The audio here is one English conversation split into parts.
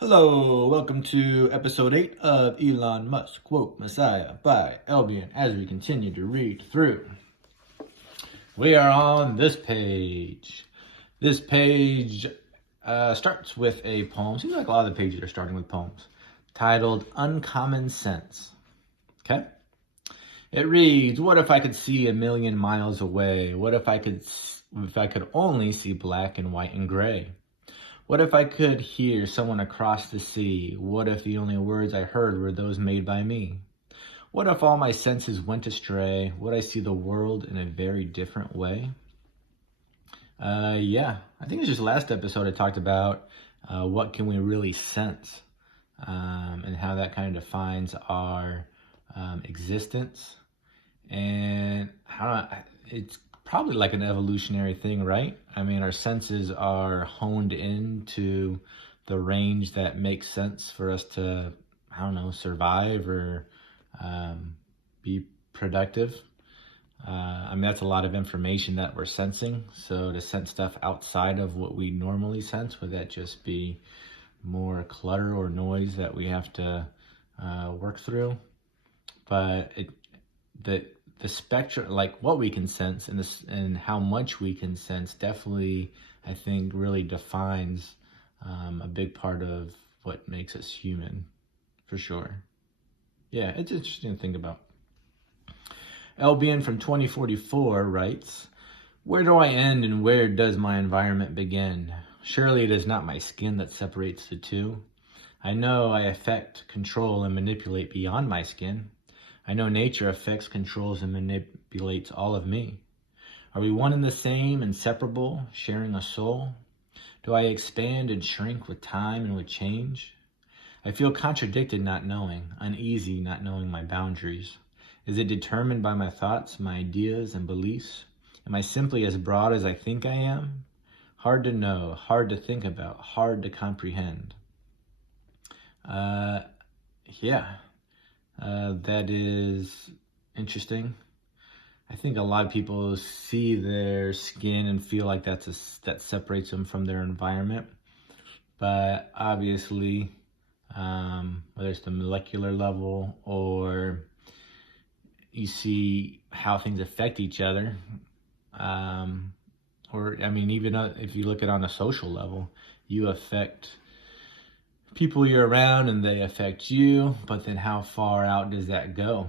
Hello, welcome to episode 8 of Elon Musk, quote, Messiah by Albion, as we continue to read through. We are on this page. This page starts with a poem. Seems like a lot of the pages are starting with poems, titled Uncommon Sense. Okay? It reads, what if I could see a million miles away? What if I could only see black and white and gray? What if I could hear someone across the sea? What if the only words I heard were those made by me? What if all my senses went astray? Would I see the world in a very different way? I think it's just last episode I talked about what can we really sense and how that kind of defines our existence. And it's probably like an evolutionary thing, right? I mean, our senses are honed into the range that makes sense for us to, survive or be productive. That's a lot of information that we're sensing. So to sense stuff outside of what we normally sense, would that just be more clutter or noise that we have to work through? But the spectrum, like what we can sense and how much we can sense, definitely, I think, really defines a big part of what makes us human, for sure. Yeah, it's interesting to think about. Albion from 2044 writes, where do I end and where does my environment begin? Surely it is not my skin that separates the two. I know I affect, control, and manipulate beyond my skin. I know nature affects, controls, and manipulates all of me. Are we one and the same, inseparable, sharing a soul? Do I expand and shrink with time and with change? I feel contradicted not knowing, uneasy not knowing my boundaries. Is it determined by my thoughts, my ideas, and beliefs? Am I simply as broad as I think I am? Hard to know, hard to think about, hard to comprehend. That is interesting. I think a lot of people see their skin and feel like that separates them from their environment. But obviously, whether it's the molecular level or you see how things affect each other, even if you look at it on a social level, you affect people you're around and they affect you, but then how far out does that go?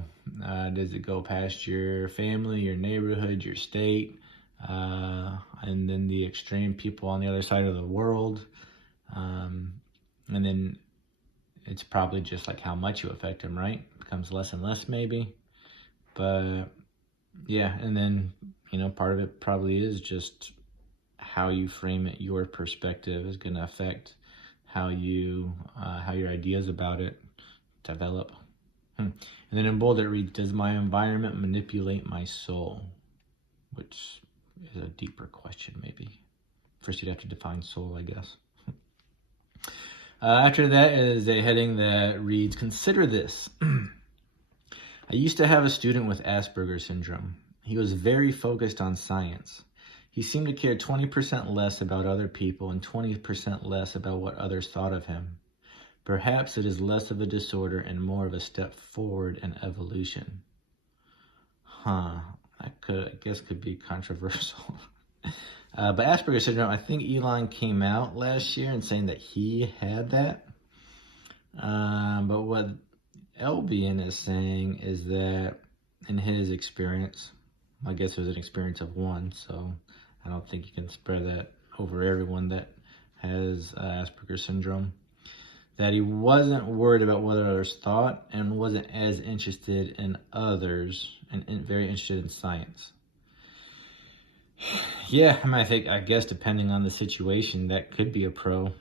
Does it go past your family, your neighborhood, your state, and then the extreme people on the other side of the world? And then it's probably just like how much you affect them, right? It becomes less and less maybe. But yeah, and then, part of it probably is just how you frame it. Your perspective is going to affect how your ideas about it develop. And then in bold it reads, does my environment manipulate my soul? Which is a deeper question, maybe. First you'd have to define soul, I guess. After that is a heading that reads, consider this. I used to have a student with Asperger's syndrome. He was very focused on science. He seemed to care 20% less about other people and 20% less about what others thought of him. Perhaps it is less of a disorder and more of a step forward in evolution. That could be controversial. But Asperger's syndrome, I think Elon came out last year and saying that he had that. But what Albion is saying is that in his experience, I guess it was an experience of one, so I don't think you can spread that over everyone that has Asperger's syndrome, that he wasn't worried about what others thought and wasn't as interested in others and very interested in science. Yeah, I guess depending on the situation, that could be a pro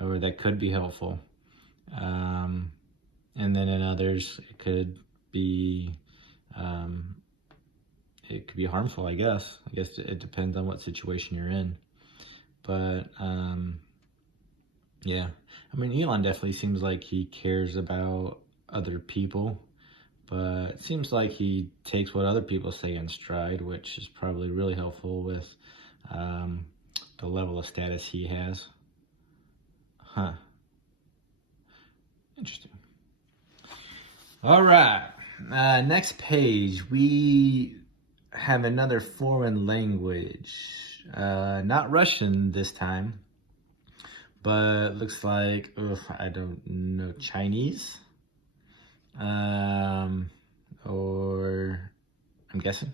or that could be helpful. And then in others, it could be harmful, I guess. I guess it depends on what situation you're in. But, Elon definitely seems like he cares about other people. But it seems like he takes what other people say in stride, which is probably really helpful with the level of status he has. Interesting. All right. Next page, we have another foreign language. Not Russian this time, but looks like, I don't know, Chinese. Or I'm guessing.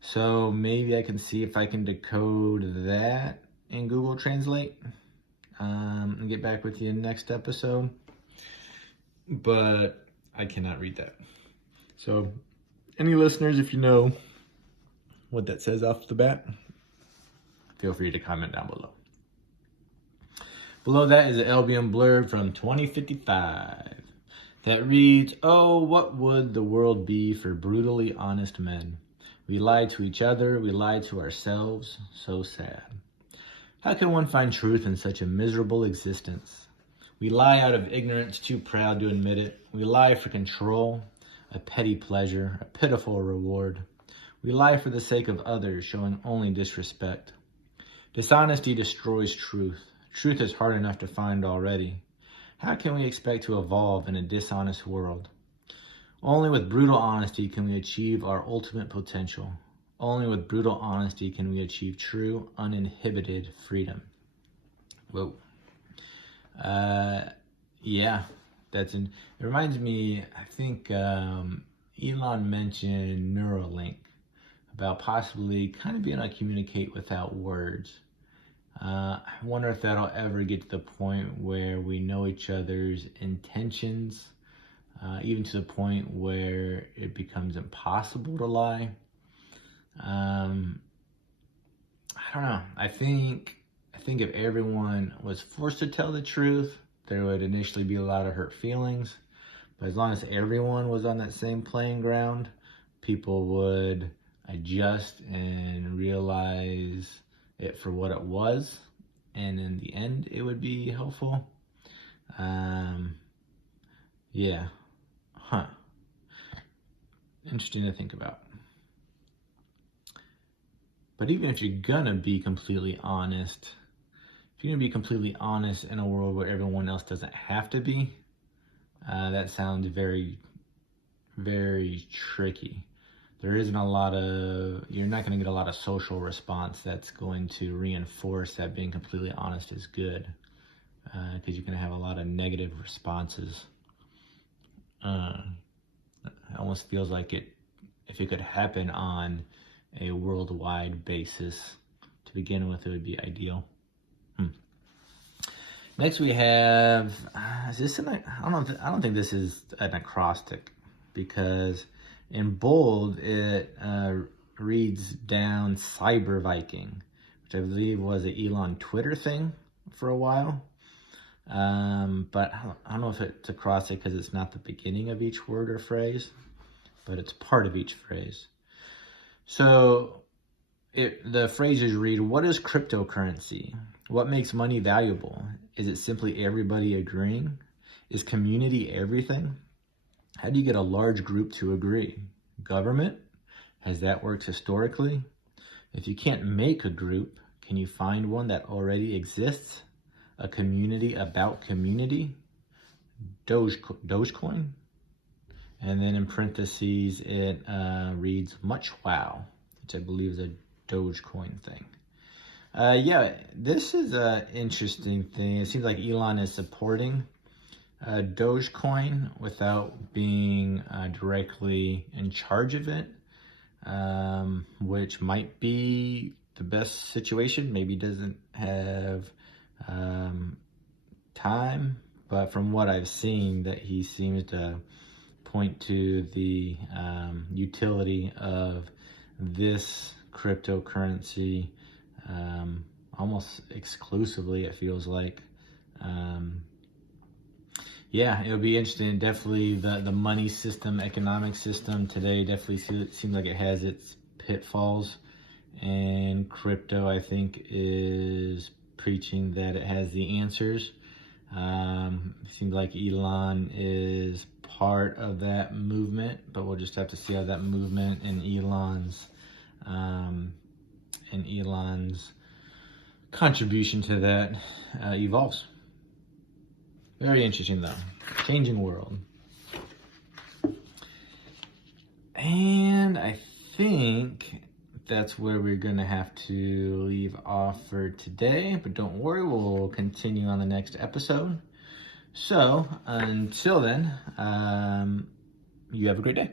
So maybe I can see if I can decode that in Google Translate and get back with you next episode. But I cannot read that. So any listeners, if you know what that says off the bat, feel free to comment down below. Below that is an Albion blurb from 2055 that reads, "Oh, what would the world be for brutally honest men? We lie to each other, we lie to ourselves, so sad. How can one find truth in such a miserable existence? We lie out of ignorance, too proud to admit it. We lie for control, a petty pleasure, a pitiful reward. We lie for the sake of others, showing only disrespect. Dishonesty destroys truth. Truth is hard enough to find already. How can we expect to evolve in a dishonest world? Only with brutal honesty can we achieve our ultimate potential. Only with brutal honesty can we achieve true, uninhibited freedom." Whoa. Yeah, it reminds me, I think Elon mentioned Neuralink, about possibly kind of being able to communicate without words. I wonder if that'll ever get to the point where we know each other's intentions, even to the point where it becomes impossible to lie. I don't know. I think if everyone was forced to tell the truth, there would initially be a lot of hurt feelings. But as long as everyone was on that same playing ground, people would adjust and realize it for what it was. And in the end, it would be helpful. Yeah. Interesting to think about. But even if you're gonna be completely honest, if you're gonna be completely honest in a world where everyone else doesn't have to be, that sounds very, very tricky. There isn't you're not gonna get a lot of social response that's going to reinforce that being completely honest is good, because you're gonna have a lot of negative responses. It almost feels like if it could happen on a worldwide basis to begin with, it would be ideal. Next we have, is this I don't think this is an acrostic, because in bold it reads down Cyber Viking, which I believe was an Elon Twitter thing for a while. But I don't know if it's acrostic because it's not the beginning of each word or phrase, but it's part of each phrase. So the phrases read, "What is cryptocurrency? What makes money valuable? Is it simply everybody agreeing? Is community everything? How do you get a large group to agree? Government? Has that worked historically? If you can't make a group, can you find one that already exists? A community about community? Dogecoin?" And then in parentheses, it reads "much wow," which I believe is a Dogecoin thing. Yeah, this is an interesting thing. It seems like Elon is supporting Dogecoin without being directly in charge of it, which might be the best situation. Maybe doesn't have time, but from what I've seen, that he seems to point to the utility of this cryptocurrency almost exclusively, it feels like. Yeah, it'll be interesting. Definitely the money system, economic system today definitely seems like it has its pitfalls, and crypto, I think, is preaching that it has the answers. It seems like Elon is part of that movement, but we'll just have to see how that movement and Elon's contribution to that evolves. Very interesting though. Changing world. And I think that's where we're going to have to leave off for today. But don't worry, we'll continue on the next episode. So until then, you have a great day.